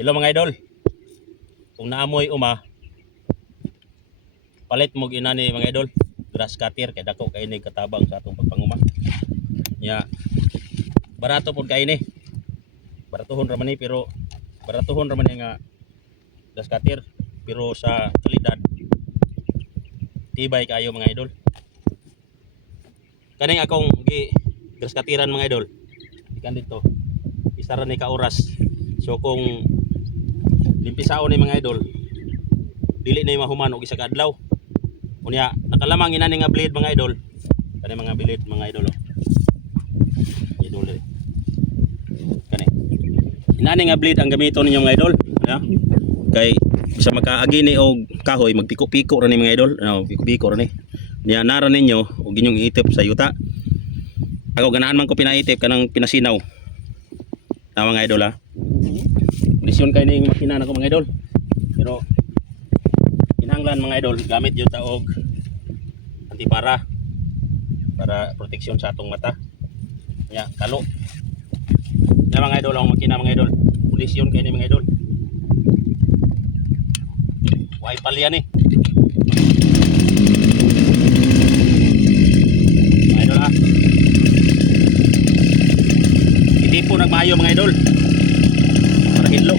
Hello mga idol. Kung naamoy uma, palit mo ginani mga idol. Grass cutter kay dako kay ni katabang sa atong pagpanguma. Nya barato pud kay ni. Baratuhon ra man ni pero baratuhon ra man ni nga grass cutter pero sa kalidad tibay kayo mga idol. Kaning akong grass cutteran mga idol. Ikan dito. Isa ra ni ka oras. So kung limpisaon ni mga idol dili na mahuman og isa ka adlaw. Unya nakalamang inani nga blade mga idol. Kani mga blade mga idol oh. Idol eh. Kani. Inani nga blade ang gamiton ninyo mga idol, ya. Kay sa makaagi ni og kahoy magpiko-piko ra ni mga idol. Ano, piko-piko ra ni. Nya nara ninyo og inyong itip sa yuta. Ako ganahan man ko pinaitip kanang pinasinaw. Mga idol ha. Kondisyon kay ning makina nako mga idol. Pero kinahanglan mga idol gamit jud ta og antipara para proteksyon sa atong mata. Nya kalo. Nya mga idol ang makina mga idol. Kondisyon kay ni mga idol. Way palya ni. Mga idol ha. Hindi po nagmayo mga idol. Para hidlo.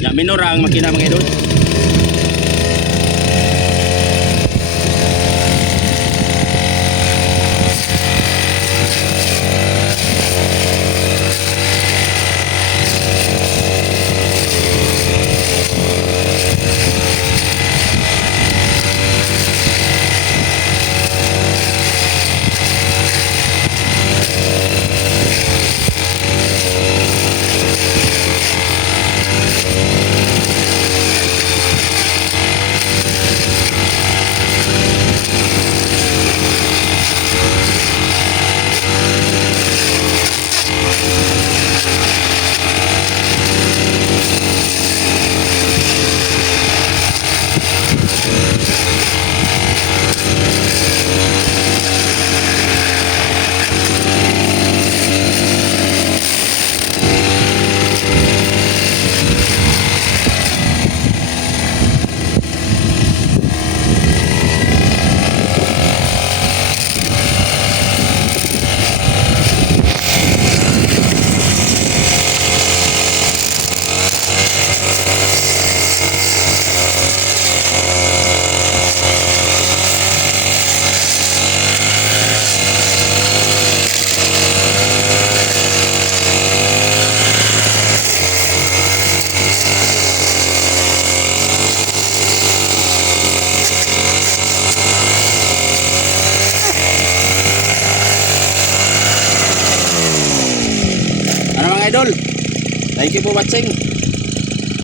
Ya minor ang makina mga idol. Idol, thank you for watching.